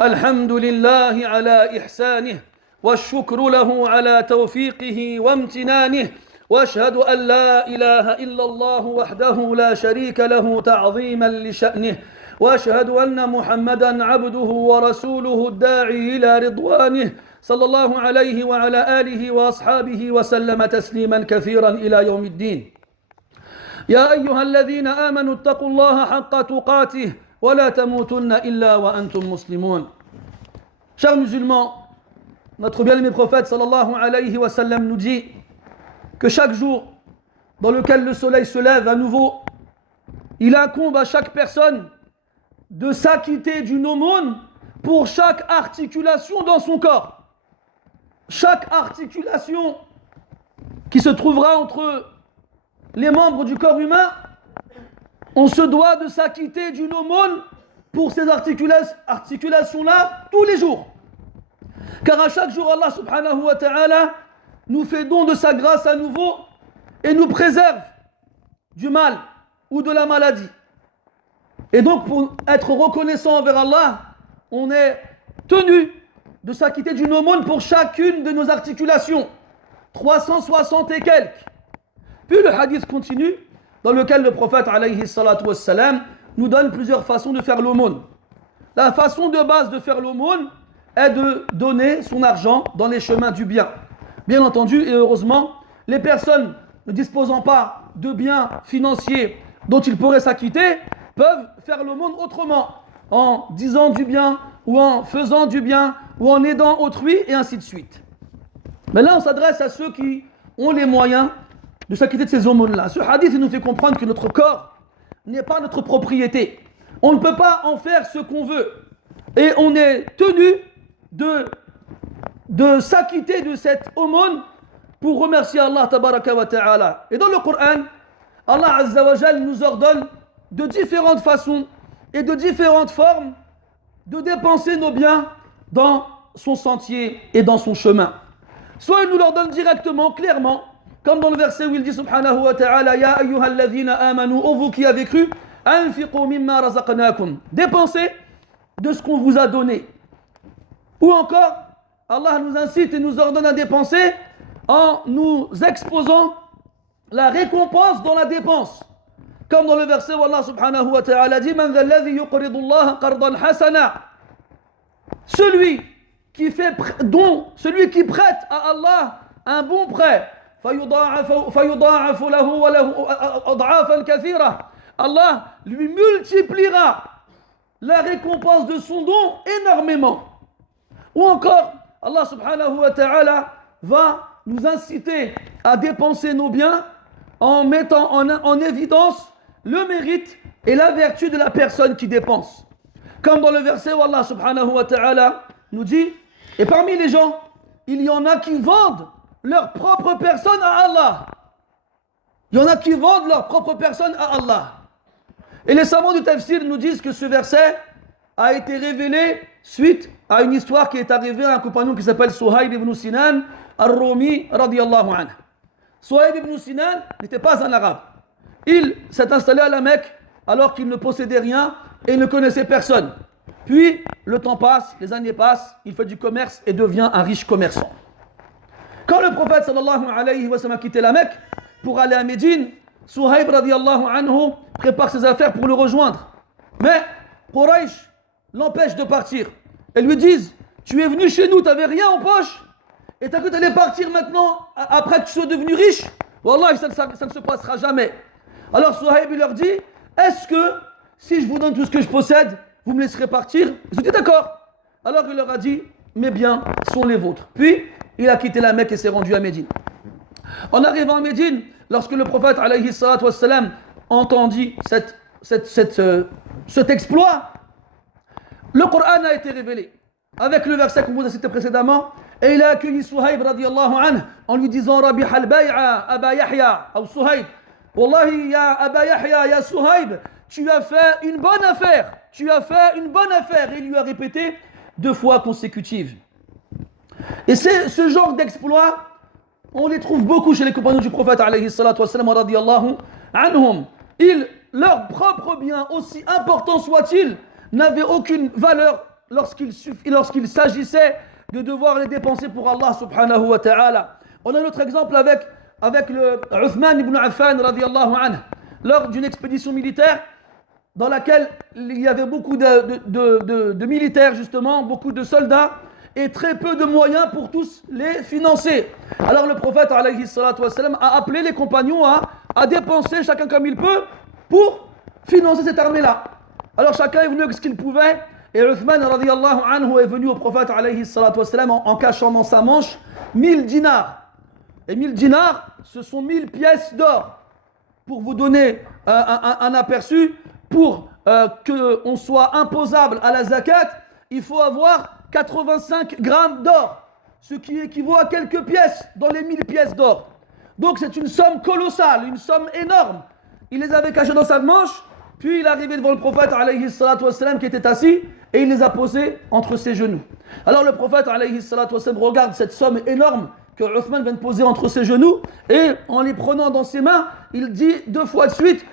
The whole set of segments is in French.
الحمد لله على إحسانه والشكر له على توفيقه وامتنانه واشهد أن لا إله إلا الله وحده لا شريك له تعظيما لشأنه واشهد أن محمدا عبده ورسوله الداعي إلى رضوانه صلى الله عليه وعلى آله وأصحابه وسلم تسليما كثيرا إلى يوم الدين. يا أيها الذين آمنوا اتقوا الله حق تقاته ولا تموتن إلا وأنتم مسلمون. Chers musulmans, notre bien-aimé prophète sallallahu alayhi wa sallam nous dit que chaque jour dans lequel le soleil se lève à nouveau, il incombe à chaque personne de s'acquitter d'une aumône pour chaque articulation dans son corps. Chaque articulation qui se trouvera entre les membres du corps humain, on se doit de s'acquitter d'une aumône pour ces articulations-là tous les jours. Car à chaque jour, Allah subhanahu wa ta'ala nous fait don de sa grâce à nouveau et nous préserve du mal ou de la maladie. Et donc, pour être reconnaissant envers Allah, on est tenu de s'acquitter d'une aumône pour chacune de nos articulations. 360 et quelques. Puis le hadith continue, dans lequel le prophète alayhi salatu wassalam nous donne plusieurs façons de faire l'aumône. La façon de base de faire l'aumône est de donner son argent dans les chemins du bien. Bien entendu, et heureusement, les personnes ne disposant pas de biens financiers dont ils pourraient s'acquitter peuvent faire l'aumône autrement, en disant du bien, ou en faisant du bien, ou en aidant autrui, et ainsi de suite. Mais là, on s'adresse à ceux qui ont les moyens de s'acquitter de ces aumônes-là. Ce hadith il nous fait comprendre que notre corps n'est pas notre propriété. On ne peut pas en faire ce qu'on veut. Et on est tenu de s'acquitter de cette aumône pour remercier Allah tabaraka wa ta'ala. Et dans le Coran, Allah azza wa jal nous ordonne de différentes façons et de différentes formes de dépenser nos biens dans son sentier et dans son chemin. Soit il nous l'ordonne directement, clairement, comme dans le verset où il dit subhanahu wa ta'ala Ya ayyuhal ladhina amanu, ô vous qui avez cru, anfiqu mimma razaqnakum, dépensez de ce qu'on vous a donné. Ou encore, Allah nous incite et nous ordonne à dépenser en nous exposant la récompense dans la dépense. Comme dans le verset où Allah subhanahu wa ta'ala dit Man dhal ladhi yuqridu Allah qardan hasana, celui qui fait don, celui qui prête à Allah un bon prêt, فيضاعف له وله أضعافا كثيرة, Allah lui multipliera la récompense de son don énormément. Ou encore, Allah subhanahu wa ta'ala va nous inciter à dépenser nos biens en mettant en évidence le mérite et la vertu de la personne qui dépense. Comme dans le verset où Allah subhanahu wa ta'ala nous dit et parmi les gens, il y en a qui vendent leur propre personne à Allah. Il y en a qui vendent leur propre personne à Allah. Et les savants du tafsir nous disent que ce verset a été révélé suite à une histoire qui est arrivée à un compagnon qui s'appelle Suhaib ibn Sinan al-Rumi radiyallahu anhu. Suhaib ibn Sinan n'était pas un arabe. Il s'est installé à la Mecque alors qu'il ne possédait rien et ne connaissait personne. Puis le temps passe, les années passent, il fait du commerce et devient un riche commerçant. Quand le prophète sallallahu alayhi wa sallam a quitté la Mecque pour aller à Médine, Suhaib radiyallahu anhu prépare ses affaires pour le rejoindre. Mais Quraysh l'empêche de partir. Et lui disent Tu es venu chez nous, tu n'avais rien en poche et tu as cru que tu allais partir maintenant après que tu sois devenu riche. Wallah, ça ne se passera jamais. Alors Suhaib leur dit Est-ce que si je vous donne tout ce que je possède, vous me laisserez partir? Ils ont dit d'accord. Alors il leur a dit Mes biens sont les vôtres. Puis il a quitté la Mecque et s'est rendu à Médine. En arrivant à Médine, lorsque le prophète alayhi salatu wassalam entendit cet exploit, le Coran a été révélé avec le verset qu'on vous a cité précédemment et il a accueilli Suhaib radiyallahu anhu en lui disant Rabih al-bay'a Aba Yahya ou Suhaib, Wallahi ya Aba Yahya ya Suhaib, tu as fait une bonne affaire, tu as fait une bonne affaire. Et il lui a répété 2 fois consécutives. Et c'est ce genre d'exploit, on les trouve beaucoup chez les compagnons du prophète alayhi salatu wassalam radiyallahu anhum. Leur propre bien, aussi important soit-il, n'avait aucune valeur lorsqu'il s'agissait de devoir les dépenser pour Allah subhanahu wa ta'ala. On a un autre exemple avec le Uthman ibn Affan radiyallahu anhu, lors d'une expédition militaire dans laquelle il y avait beaucoup de militaires justement, beaucoup de soldats et très peu de moyens pour tous les financer. Alors le prophète alayhi salatu wassalam a appelé les compagnons à dépenser chacun comme il peut pour financer cette armée-là. Alors chacun est venu avec ce qu'il pouvait et Uthman radiyallahu anhu est venu au prophète alayhi salatu wassalam en cachant dans sa manche 1000 dinars. Et 1000 dinars, ce sont 1000 pièces d'or. Pour vous donner un aperçu, pour qu'on soit imposable à la zakat, il faut avoir 85 grammes d'or, ce qui équivaut à quelques pièces dans les 1000 pièces d'or. Donc c'est une somme colossale, une somme énorme. Il les avait cachés dans sa manche, puis il est arrivé devant le prophète alayhi salatu wassalam qui était assis et il les a posés entre ses genoux. Alors le prophète alayhi salatu wassalam regarde cette somme énorme que Uthman vient de poser entre ses genoux et en les prenant dans ses mains, il dit 2 fois de suite: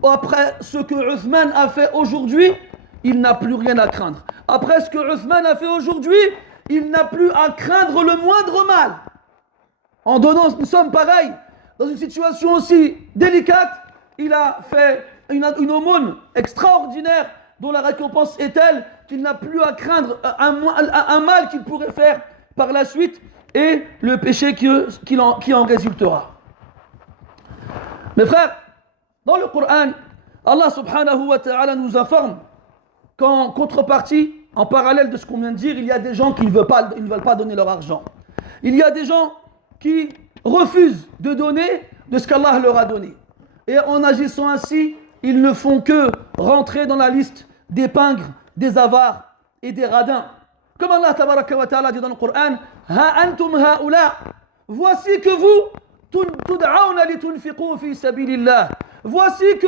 après ce que Uthman a fait aujourd'hui, il n'a plus rien à craindre. Après ce que Uthman a fait aujourd'hui, il n'a plus à craindre le moindre mal. En donnant une somme pareille, dans une situation aussi délicate, il a fait une aumône extraordinaire dont la récompense est telle qu'il n'a plus à craindre un mal qu'il pourrait faire par la suite et le péché qui en résultera. Mes frères, dans le Coran, Allah subhanahu wa ta'ala nous informe qu'en contrepartie, en parallèle de ce qu'on vient de dire, il y a des gens qui ne veulent pas donner leur argent. Il y a des gens qui refusent de donner de ce qu'Allah leur a donné. Et en agissant ainsi, ils ne font que rentrer dans la liste des pingres, des avares et des radins. Comme Allah tabaraka wa ta'ala dit dans le Coran: Ha antum haoula, voici que vous tud'auna litunfiqu fi sabilillah. Voici que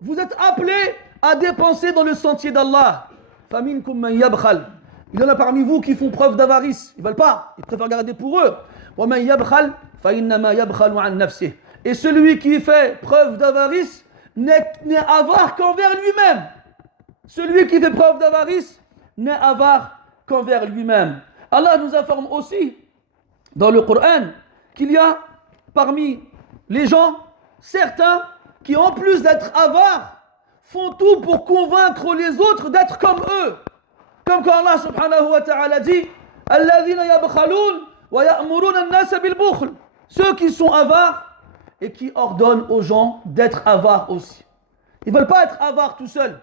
vous êtes appelés à dépenser dans le sentier d'Allah. Faminkum man yabkhal. Il y en a parmi vous qui font preuve d'avarice. Ils ne veulent pas, ils préfèrent garder pour eux. Wa man yabkhal fa innama yabkhalu an nafsihi. Et celui qui fait preuve d'avarice n'est avare qu'envers lui-même. Celui qui fait preuve d'avarice n'est avare qu'envers lui-même. Allah nous informe aussi dans le Coran qu'il y a parmi les gens certains qui, en plus d'être avares, font tout pour convaincre les autres d'être comme eux. Comme quand Allah subhanahu wa ta'ala dit: Alladhina yabkhaloun wa ya'muruna an-nasa bil bukhl. Ceux qui sont avares et qui ordonnent aux gens d'être avares aussi. Ils ne veulent pas être avares tout seuls.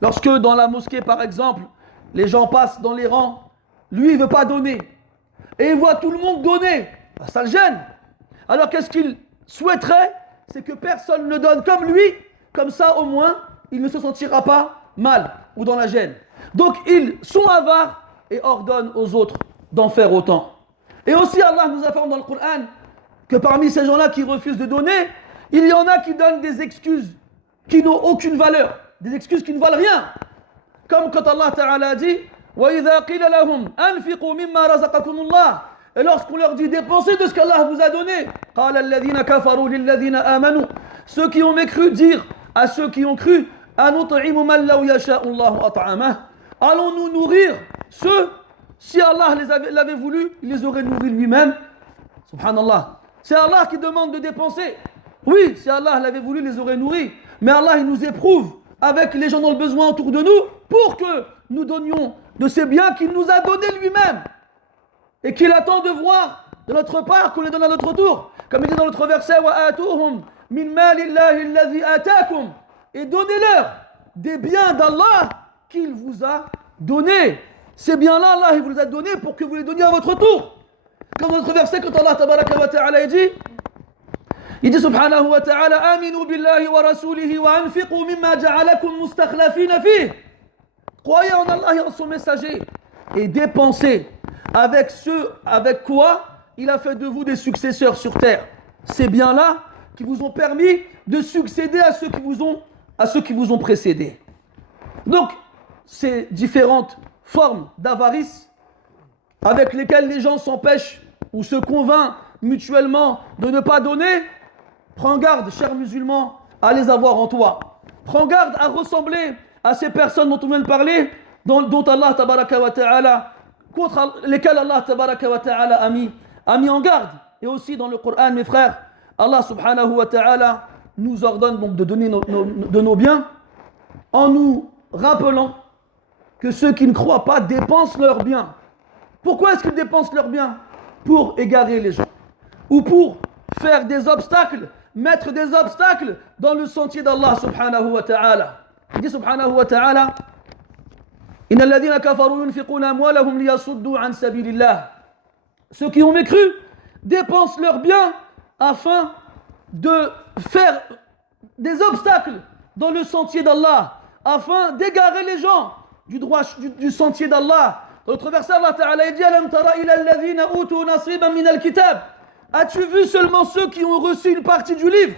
Lorsque dans la mosquée, par exemple, les gens passent dans les rangs, lui, il ne veut pas donner. Et il voit tout le monde donner. Ça le gêne. Alors qu'est-ce qu'il souhaiterait? C'est que personne ne donne comme lui. Comme ça, au moins, il ne se sentira pas mal ou dans la gêne. Donc, ils sont avares et ordonnent aux autres d'en faire autant. Et aussi, Allah nous informe dans le Coran que parmi ces gens-là qui refusent de donner, il y en a qui donnent des excuses qui n'ont aucune valeur, des excuses qui ne valent rien. Comme quand Allah Ta'ala dit: وَإِذَا قِيلَ لَهُمْ أَنْفِقُوا مِمَّا رَزَقَكُمُ اللَّهُ. Et lorsqu'on leur dit: dépensez de ce qu'Allah vous a donné, قَالَ الَّذِينَ كَفَرُوا لِلَّذِينَ آمَنُوا. Ceux qui ont mécru dire à ceux qui ont cru: أَنُطْعِمُ مَنْ لَوْ يَشَاءُ اللَّهُ أَطْعَمَهُ. Allons-nous nourrir ceux, si Allah l'avait voulu, il les aurait nourris lui-même. Subhanallah. C'est Allah qui demande de dépenser. Oui, si Allah l'avait voulu, il les aurait nourris. Mais Allah, il nous éprouve avec les gens dans le besoin autour de nous pour que nous donnions de ces biens qu'il nous a donnés lui-même et qu'il attend de voir de notre part qu'on les donne à notre tour. Comme il dit dans l'autre verset: وَآتُوهُمْ مِنْ مَالِ اللَّهِ الَّذِي آتَاكُمْ. Et donnez-leur des biens d'Allah qu'il vous a donnés. Ces biens-là, Allah, il vous les a donnés pour que vous les donniez à votre tour. Comme dans notre verset, quand Allah tabaraka wa ta'ala il dit subhanahu wa ta'ala: Aminu billahi wa rasulihi wa anfiqu mimma ja'alakum mustakhlafina fih. Croyez en Allah et en son messager et dépensez avec quoi il a fait de vous des successeurs sur terre. Ces biens-là qui vous ont permis de succéder à ceux qui vous ont précédés. Donc, ces différentes formes d'avarice avec lesquelles les gens s'empêchent ou se convainquent mutuellement de ne pas donner, prends garde, cher musulman, à les avoir en toi. Prends garde à ressembler à ces personnes dont on vient de parler, dont Allah tabaraka wa ta'ala, contre lesquels Allah tabaraka wa ta'ala a mis en garde. Et aussi dans le Coran, mes frères, Allah subhanahu wa ta'ala nous ordonne donc de donner de nos biens en nous rappelant que ceux qui ne croient pas dépensent leurs biens. Pourquoi est-ce qu'ils dépensent leurs biens? Pour égarer les gens ou pour faire des obstacles, mettre des obstacles dans le sentier d'Allah subhanahu wa ta'ala. Il dit subhanahu wa ta'ala: Inna alladhina kafaru yunfiquna amwalahum liyasuddu an sabilillah. Ceux qui ont mécru dépensent leurs biens afin de faire des obstacles dans le sentier d'Allah, afin d'égarer les gens du sentier d'Allah. Dans l'autre verset, Allah Ta'ala dit: Alam tara ila alladhina utu nasiban min al-kitab. As-tu vu seulement ceux qui ont reçu une partie du livre?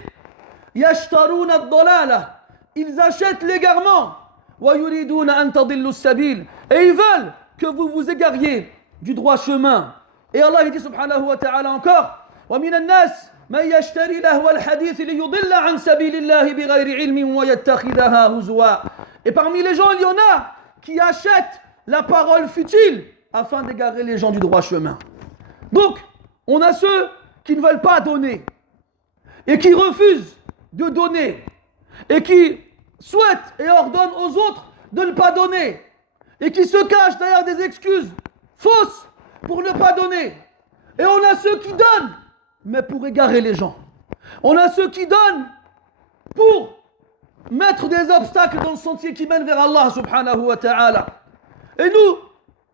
Yashtaruna ad-dalala. Ils achètent l'égarement. Wa yuriduna an tadillu as-sabil. Et ils veulent que vous vous égariez du droit chemin. Et Allah il dit subhanahu wa ta'ala encore: Wa min an-nas man yashtari lahwa al-hadith liyudilla an sabilillahi bighayri ilmin wa yattakhidhaha huzwa. Et parmi les gens, il y en a qui achètent la parole futile afin d'égarer les gens du droit chemin. Donc, on a ceux qui ne veulent pas donner et qui refusent de donner et qui souhaitent et ordonnent aux autres de ne pas donner et qui se cachent derrière des excuses fausses pour ne pas donner. Et on a ceux qui donnent, mais pour égarer les gens. On a ceux qui donnent pour mettre des obstacles dans le sentier qui mène vers Allah subhanahu wa ta'ala. Et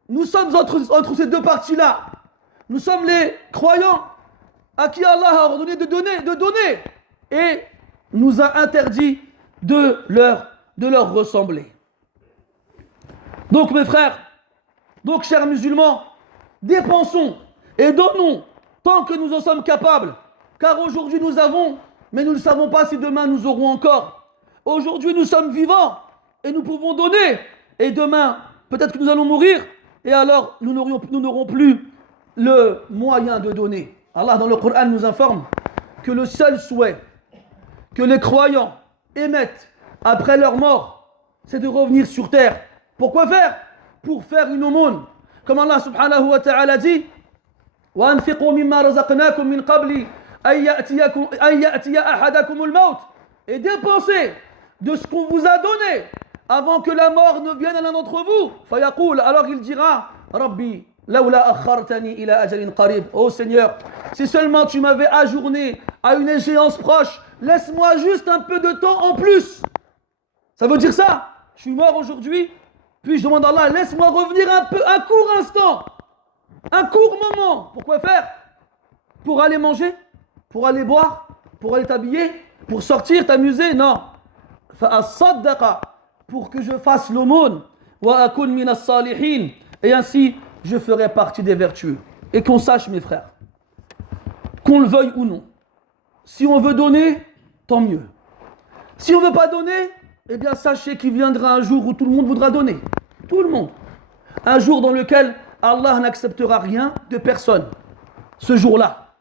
nous sommes entre ces deux parties-là. Nous sommes les croyants à qui Allah a ordonné de donner et nous a interdit de leur ressembler. Donc mes frères, donc chers musulmans, dépensons et donnons tant que nous en sommes capables, car aujourd'hui nous avons, mais nous ne savons pas si demain nous aurons encore. Aujourd'hui nous sommes vivants et nous pouvons donner, et demain peut-être que nous allons mourir et alors nous n'aurons plus le moyen de donner. Allah dans le Coran nous informe que le seul souhait que les croyants émettent après leur mort, c'est de revenir sur terre. Pourquoi faire? Pour faire une aumône. Comme Allah subhanahu wa ta'ala dit: وَأَنْفِقُوا مِمَّا رَزَقْنَاكُمْ مِنْ قَبْلِ أَنْ يَأْتِيَ أَحَدَكُمُ الْمَوْتِ. Et dépensez de ce qu'on vous a donné avant que la mort ne vienne à l'un d'entre vous. فَيَقُولُ, alors il dira: Rabbi, لَوْلَا أَخَّرْتَنِي إِلَى أَجَلٍ قَرِيبٍ. Oh Seigneur, si seulement tu m'avais ajourné à une échéance proche, laisse-moi juste un peu de temps en plus. Ça veut dire ça. Je suis mort aujourd'hui, puis je demande à Allah: laisse-moi revenir un court instant, un court moment. Pourquoi faire? Pour aller manger? Pour aller boire? Pour aller t'habiller? Pour sortir, t'amuser? Non. فَأَصَّدَّقَ, pour que je fasse l'aumône. وَأَكُنْ مِنَ الصَّالِحِينَ, et ainsi je ferai partie des vertueux. Et qu'on sache, mes frères, qu'on le veuille ou non, si on veut donner, tant mieux. Si on ne veut pas donner, eh bien sachez qu'il viendra un jour où tout le monde voudra donner. Tout le monde. Un jour dans lequel Allah n'acceptera rien de personne. Ce jour-là.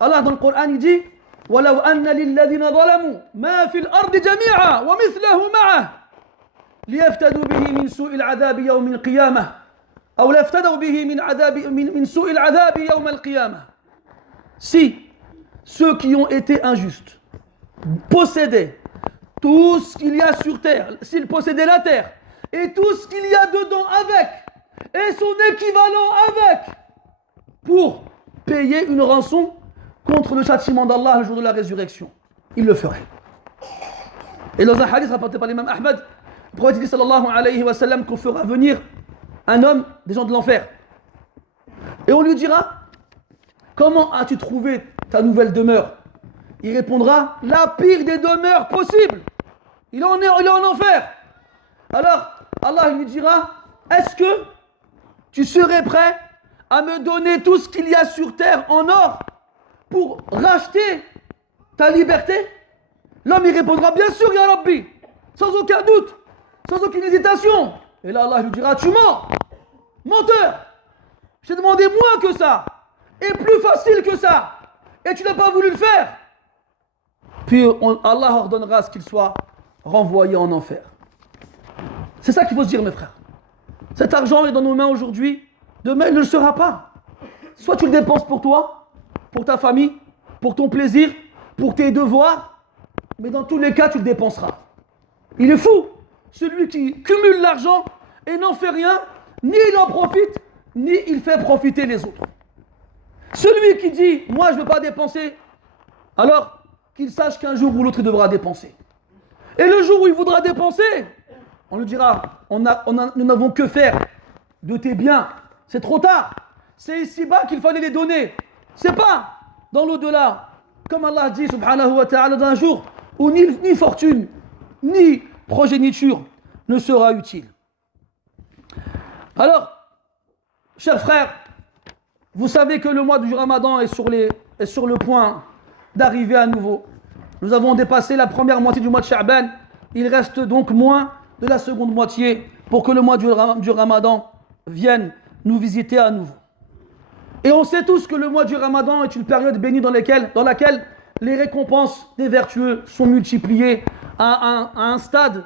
Allah dans le Coran il dit: وَلَوْ أَنَّ لِلَّذِينَ ظَلَمُوا مَا فِي الْأَرْضِ جَمِيعًا وَمِثْلَهُ مَعَهُ لِيَفْتَدُوا بِهِ مِنْ سُوءِ الْعَذَابِ يَوْمِ الْقِيَامَةِ أو لَفْتَدَوْا بِهِ مِنْ سُوءِ الْعَذَابِ يَوْمَ الْقِيَامَةِ. Si ceux qui ont été injustes possédaient tout ce qu'il y a sur terre, s'ils possédaient la terre et tout ce qu'il y a dedans avec et son équivalent avec, pour payer une rançon contre le châtiment d'Allah le jour de la résurrection, ils le feraient. Et dans un hadith rapporté par l'imam Ahmed, le prophète dit sallallahu alayhi wa sallam qu'on fera venir un homme des gens de l'enfer et on lui dira: comment as-tu trouvé ta nouvelle demeure? Il répondra: la pire des demeures possibles. Il est en enfer. Alors Allah lui dira: est-ce que tu serais prêt à me donner tout ce qu'il y a sur terre en or pour racheter ta liberté? L'homme il répondra: bien sûr ya Rabbi, sans aucun doute, sans aucune hésitation. Et là Allah lui dira: tu mens, menteur, je t'ai demandé moins que ça et plus facile que ça et tu n'as pas voulu le faire. Puis Allah ordonnera à ce qu'il soit renvoyé en enfer. C'est ça qu'il faut se dire, mes frères. Cet argent est dans nos mains aujourd'hui, demain il ne le sera pas. Soit tu le dépenses pour toi, pour ta famille, pour ton plaisir, pour tes devoirs, mais dans tous les cas tu le dépenseras. Il est fou, celui qui cumule l'argent et n'en fait rien, ni il en profite, ni il fait profiter les autres. Celui qui dit, moi je ne veux pas dépenser, alors qu'il sache qu'un jour ou l'autre il devra dépenser. Et le jour où il voudra dépenser, on lui dira, nous n'avons que faire de tes biens. C'est trop tard. C'est ici-bas qu'il fallait les donner. C'est pas dans l'au-delà. Comme Allah dit, subhanahu wa ta'ala, d'un jour où ni fortune, ni progéniture ne sera utile. Alors, chers frères, vous savez que le mois du Ramadan est sur le point d'arriver à nouveau. Nous avons dépassé la première moitié du mois de Sha'ban. Il reste donc moins de la seconde moitié pour que le mois du Ramadan vienne nous visiter à nouveau. Et on sait tous que le mois du Ramadan est une période bénie dans laquelle les récompenses des vertueux sont multipliées à un stade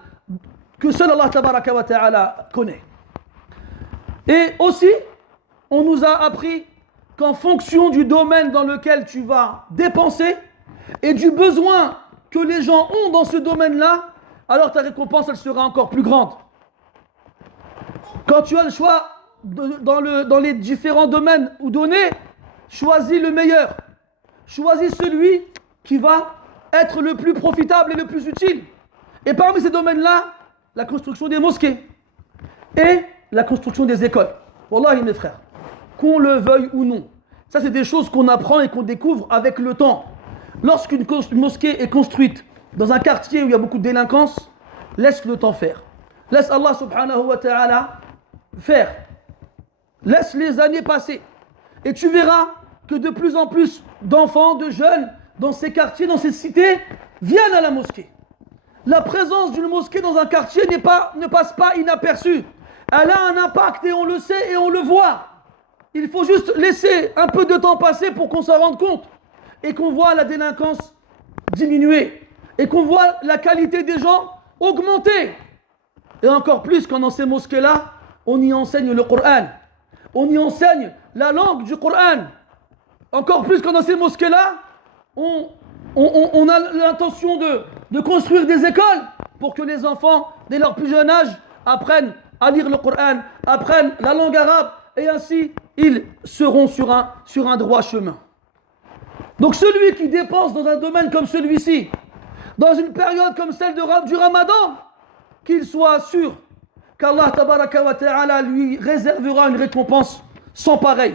que seul Allah tabaraka wa ta'ala connaît. Et aussi, on nous a appris qu'en fonction du domaine dans lequel tu vas dépenser et du besoin que les gens ont dans ce domaine-là, alors ta récompense, elle sera encore plus grande. Quand tu as le choix dans les différents domaines ou données, choisis le meilleur. Choisis celui qui va être le plus profitable et le plus utile. Et parmi ces domaines-là, la construction des mosquées et la construction des écoles. Wallahi mes frères, qu'on le veuille ou non, ça c'est des choses qu'on apprend et qu'on découvre avec le temps. Lorsqu'une mosquée est construite dans un quartier où il y a beaucoup de délinquance, laisse le temps faire. Laisse Allah subhanahu wa ta'ala faire. Laisse les années passer. Et tu verras que de plus en plus d'enfants, de jeunes, dans ces quartiers, dans ces cités, viennent à la mosquée. La présence d'une mosquée dans un quartier ne passe pas inaperçue. Elle a un impact et on le sait et on le voit. Il faut juste laisser un peu de temps passer pour qu'on s'en rende compte et qu'on voit la délinquance diminuer et qu'on voit la qualité des gens augmenter. Et encore plus quand dans ces mosquées-là, on y enseigne le Coran. On y enseigne la langue du Coran. Encore plus quand dans ces mosquées-là, on a l'intention de construire des écoles pour que les enfants, dès leur plus jeune âge, apprennent à lire le Coran, apprennent la langue arabe, et ainsi, ils seront sur un droit chemin. Donc celui qui dépense dans un domaine comme celui-ci, dans une période comme celle du Ramadan, qu'il soit sûr qu'Allah tabaraka wa ta'ala lui réservera une récompense sans pareil,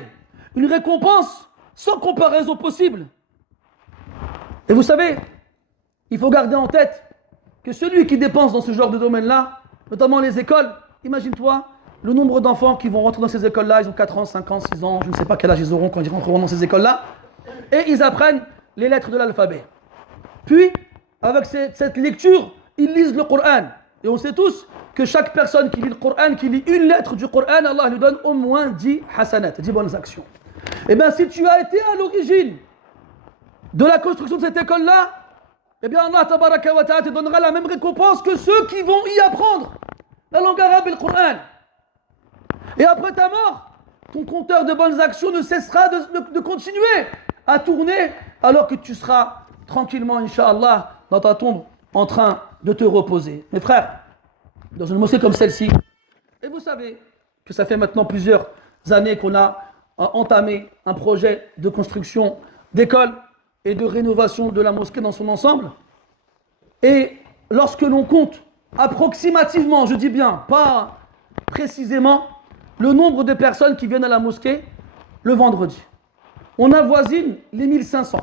une récompense sans comparaison possible. Et vous savez, il faut garder en tête que celui qui dépense dans ce genre de domaine-là, notamment les écoles, imagine-toi le nombre d'enfants qui vont rentrer dans ces écoles-là, ils ont 4 ans, 5 ans, 6 ans, je ne sais pas quel âge ils auront quand ils rentreront dans ces écoles-là, et ils apprennent les lettres de l'alphabet. Puis, avec cette lecture, ils lisent le Coran. Et on sait tous que chaque personne qui lit le Coran, qui lit une lettre du Coran, Allah lui donne au moins 10 hasanat, 10 bonnes actions. Eh bien, si tu as été à l'origine de la construction de cette école-là, eh bien Allah tabaraka wa ta'ala te donnera la même récompense que ceux qui vont y apprendre la langue arabe et le Coran. Et après ta mort, ton compteur de bonnes actions ne cessera de continuer à tourner alors que tu seras tranquillement, Inch'Allah, dans ta tombe en train de te reposer. Mes frères, dans une mosquée comme celle-ci, et vous savez que ça fait maintenant plusieurs années qu'on a entamé un projet de construction d'école et de rénovation de la mosquée dans son ensemble. Et lorsque l'on compte approximativement, je dis bien, pas précisément, le nombre de personnes qui viennent à la mosquée le vendredi, on avoisine les 1500.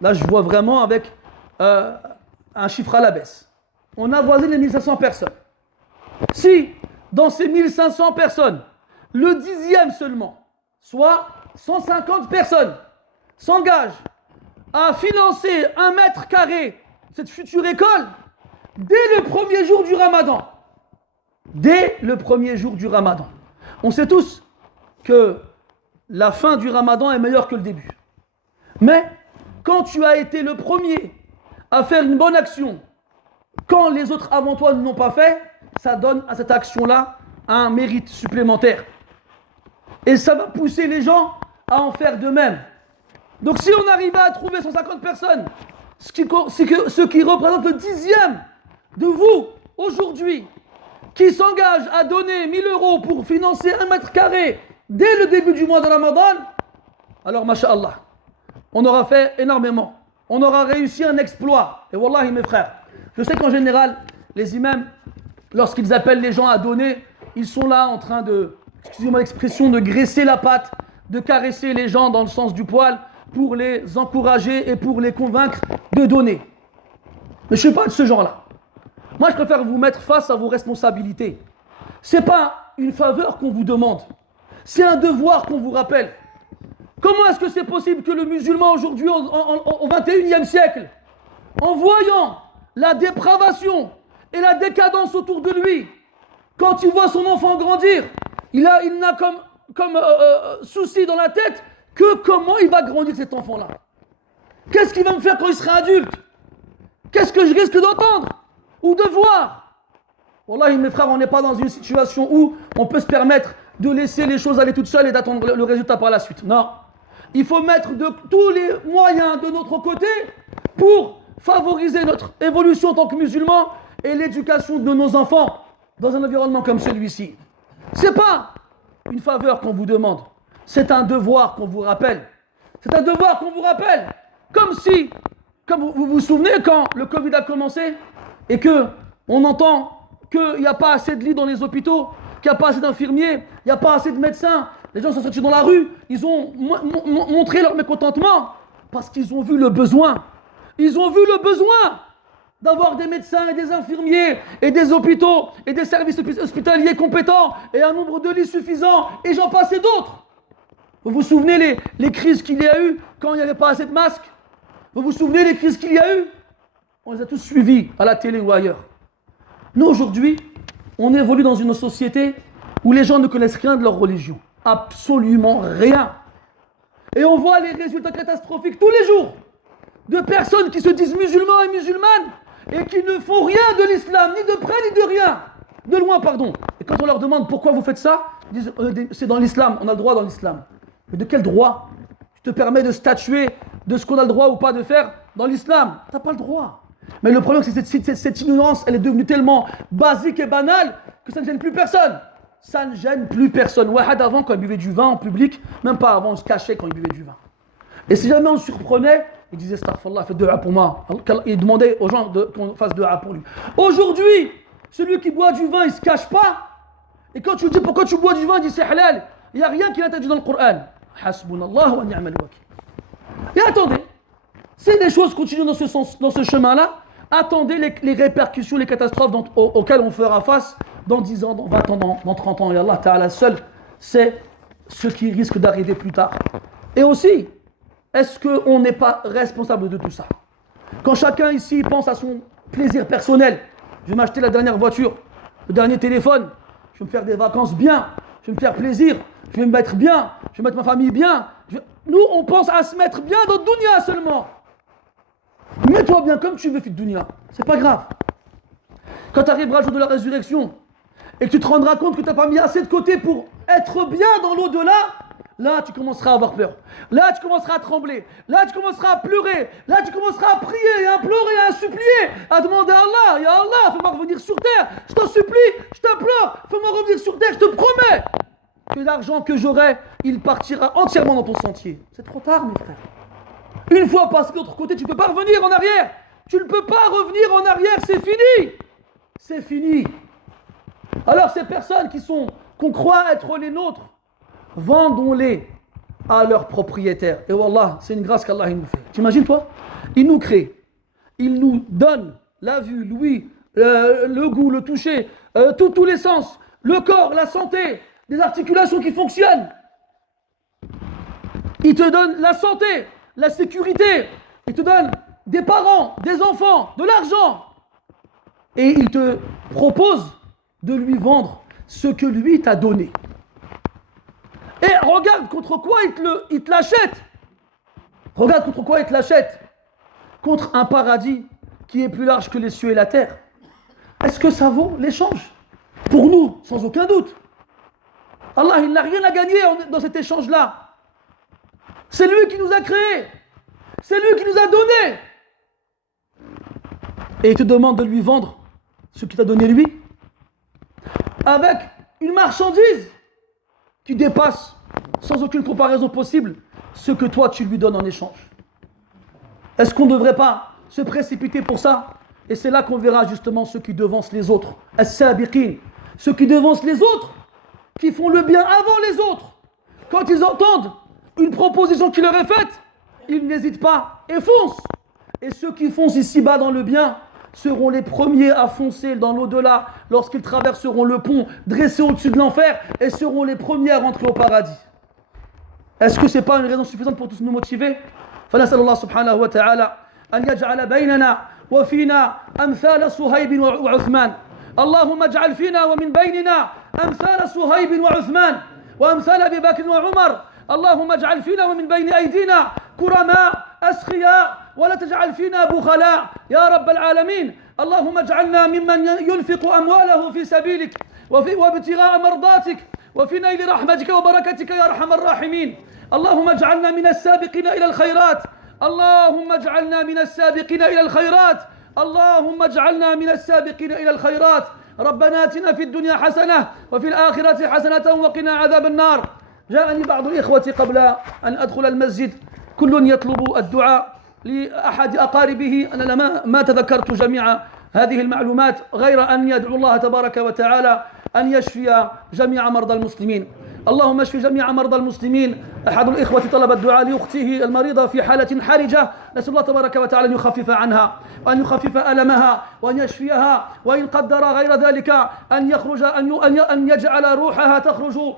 Là, je vois vraiment avec un chiffre à la baisse. On avoisine les 1500 personnes. Si, dans ces 1500 personnes, le 10e seulement, soit 150 personnes, s'engagent à financer 1 mètre carré cette future école, dès le premier jour du Ramadan. Dès le premier jour du Ramadan. On sait tous que la fin du Ramadan est meilleure que le début. Mais quand tu as été le premier à faire une bonne action, quand les autres avant toi ne l'ont pas fait, ça donne à cette action-là un mérite supplémentaire. Et ça va pousser les gens à en faire de même. Donc si on arrive à trouver 150 personnes, ce qui représente le 10e de vous, aujourd'hui, qui s'engagent à donner 1000 euros pour financer 1 mètre carré dès le début du mois de Ramadan, alors, masha'Allah, on aura fait énormément. On aura réussi un exploit. Et wallahi, mes frères, je sais qu'en général, les imams, lorsqu'ils appellent les gens à donner, ils sont là en train de, excusez-moi l'expression, de graisser la patte, de caresser les gens dans le sens du poil pour les encourager et pour les convaincre de donner. Mais je ne suis pas de ce genre-là. Moi, je préfère vous mettre face à vos responsabilités. Ce n'est pas une faveur qu'on vous demande. C'est un devoir qu'on vous rappelle. Comment est-ce que c'est possible que le musulman aujourd'hui, au XXIe siècle, en voyant la dépravation et la décadence autour de lui, quand il voit son enfant grandir, il n'a comme souci dans la tête que comment il va grandir cet enfant-là. Qu'est-ce qu'il va me faire quand il sera adulte? Qu'est-ce que je risque d'entendre ou de voir? Wallahi, mes frères, on n'est pas dans une situation où on peut se permettre de laisser les choses aller toutes seules et d'attendre le résultat par la suite. Non. Il faut mettre de tous les moyens de notre côté pour favoriser notre évolution en tant que musulmans et l'éducation de nos enfants dans un environnement comme celui-ci. Ce n'est pas une faveur qu'on vous demande, c'est un devoir qu'on vous rappelle. C'est un devoir qu'on vous rappelle. Comme vous vous souvenez quand le Covid a commencé et qu'on entend qu'il n'y a pas assez de lits dans les hôpitaux, qu'il n'y a pas assez d'infirmiers, il n'y a pas assez de médecins. Les gens sont sortis dans la rue, ils ont montré leur mécontentement parce qu'ils ont vu le besoin. Ils ont vu le besoin d'avoir des médecins et des infirmiers et des hôpitaux et des services hospitaliers compétents et un nombre de lits suffisant et j'en passe et d'autres. Vous vous souvenez les crises qu'il y a eu quand il n'y avait pas assez de masques? Vous vous souvenez les crises qu'il y a eu? On les a tous suivis à la télé ou ailleurs. Nous aujourd'hui, on évolue dans une société où les gens ne connaissent rien de leur religion. Absolument rien. Et on voit les résultats catastrophiques tous les jours de personnes qui se disent musulmans et musulmanes et qui ne font rien de l'islam, ni de près ni de rien. De loin, pardon. Et quand on leur demande pourquoi vous faites ça, ils disent c'est dans l'islam, on a le droit dans l'islam. Mais de quel droit tu te permets de statuer de ce qu'on a le droit ou pas de faire dans l'islam? Tu n'as pas le droit. Mais le problème, c'est que cette ignorance, elle est devenue tellement basique et banale que ça ne gêne plus personne. Ça ne gêne plus personne. Wahad avant, quand il buvait du vin en public, même pas avant, on se cachait quand il buvait du vin. Et si jamais on le surprenait, il disait astaghfirullah, faites dua pour moi. Il demandait aux gens qu'on fasse dua pour lui. Aujourd'hui, celui qui boit du vin, il ne se cache pas. Et quand tu lui dis pourquoi tu bois du vin, il dit c'est halal. Il n'y a rien qui est interdit dans le Coran. Hasbunallah wa ni'mal wakil. Et attendez, si les choses continuent dans ce chemin-là, attendez les répercussions, les catastrophes auxquelles on fera face dans 10 ans, dans 20 ans, dans 30 ans. Et Allah Ta'ala seul sait ce qui risque d'arriver plus tard. Et aussi, est-ce qu'on n'est pas responsable de tout ça? Quand chacun ici pense à son plaisir personnel, je vais m'acheter la dernière voiture, le dernier téléphone, je vais me faire des vacances bien, je vais me faire plaisir, je vais me mettre bien, je vais mettre ma famille bien. Nous, on pense à se mettre bien dans le dunya seulement. Mets-toi bien comme tu veux, fils de dunya. C'est pas grave. Quand tu arriveras le jour de la résurrection et que tu te rendras compte que tu n'as pas mis assez de côté pour être bien dans l'au-delà, là, tu commenceras à avoir peur. Là, tu commenceras à trembler. Là, tu commenceras à pleurer. Là, tu commenceras à prier, à implorer, à supplier, à demander à Allah, ya Allah, fais-moi revenir sur terre. Je t'en supplie, je t'implore, fais-moi revenir sur terre, je te promets que l'argent que j'aurai, il partira entièrement dans ton sentier. C'est trop tard, mes frères. Une fois passé de l'autre côté, tu ne peux pas revenir en arrière. Tu ne peux pas revenir en arrière, c'est fini. C'est fini. Alors ces personnes qu'on croit être les nôtres, vendons-les à leurs propriétaires. Et wallah, c'est une grâce qu'Allah nous fait. T'imagines toi? Il nous crée, il nous donne la vue, l'ouïe, le goût, le toucher, tous les sens, le corps, la santé, des articulations qui fonctionnent. Il te donne la santé, la sécurité. Il te donne des parents, des enfants, de l'argent. Et il te propose de lui vendre ce que lui t'a donné. Et regarde contre quoi il te l'achète. Regarde contre quoi il te l'achète. Contre un paradis qui est plus large que les cieux et la terre. Est-ce que ça vaut l'échange? Pour nous, sans aucun doute. Allah, il n'a rien à gagner dans cet échange-là. C'est lui qui nous a créés. C'est lui qui nous a donné. Et il te demande de lui vendre ce qu'il t'a donné lui, avec une marchandise qui dépasse, sans aucune comparaison possible, ce que toi tu lui donnes en échange. Est-ce qu'on ne devrait pas se précipiter pour ça? Et c'est là qu'on verra justement ceux qui devancent les autres. As-sabiqin, ceux qui devancent les autres, qui font le bien avant les autres. Quand ils entendent une proposition qui leur est faite, ils n'hésitent pas et foncent. Et ceux qui foncent ici-bas dans le bien seront les premiers à foncer dans l'au-delà lorsqu'ils traverseront le pont dressé au-dessus de l'enfer et seront les premiers à rentrer au paradis. Est-ce que ce n'est pas une raison suffisante pour tous nous motiver? فنسأل الله سبحانه وتعالى أن يجعل بيننا وفينا أمثال صهيب وعثمان. اللهم اجعل فينا ومن بيننا أمثال صهيب وعثمان وأمثال أبي بكر وعمر. اللهم اجعل فينا ومن بين أيدينا كرماء أسخياء ولا تجعل فينا بخلاء يا رب العالمين. اللهم اجعلنا ممن ينفق أمواله في سبيلك وابتغاء مرضاتك وفي نيل رحمتك وبركتك يا أرحم الراحمين. اللهم اجعلنا من السابقين إلى الخيرات. اللهم اجعلنا من السابقين إلى الخيرات. اللهم اجعلنا من السابقين إلى الخيرات. ربنا آتنا في الدنيا حسنة وفي الآخرة حسنة وقنا عذاب النار. جاءني بعض الإخوة قبل أن أدخل المسجد كل يطلب الدعاء لأحد أقاربه. أنا ما تذكرت جميع هذه المعلومات غير أن يدعو الله تبارك وتعالى أن يشفي جميع مرضى المسلمين. اللهم اشف جميع مرضى المسلمين. أحد الإخوة طلب الدعاء لأخته المريضة في حالة حرجة. نسأل الله تبارك وتعالى أن يخفف عنها وأن يخفف ألمها وأن يشفيها، وإن قدر غير ذلك أن يخرج أن يجعل روحها تخرج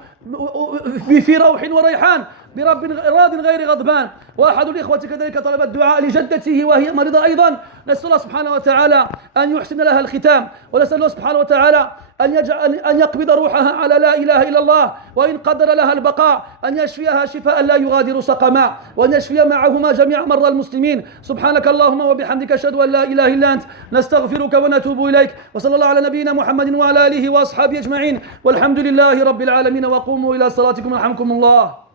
في روح وريحان برب راض غير غضبان. وأحد الإخوة كذلك طلب الدعاء لجدته وهي مريضة أيضا. نسأل الله سبحانه وتعالى أن يحسن لها الختام، ونسأل الله سبحانه وتعالى أن يقبض روحها على لا إله إلا الله، وإن قدر لها البقاء أن يشفيها شفاء لا يغادر سقما، وأن يشفي معهما جميع مرضى المسلمين. سبحانك اللهم وبحمدك أشهد أن لا إله إلا أنت نستغفرك ونتوب إليك. وصلى الله على نبينا محمد وعلى آله وأصحابه أجمعين، والحمد لله رب العالمين. وقوموا إلى صلاتكم يرحمكم الله.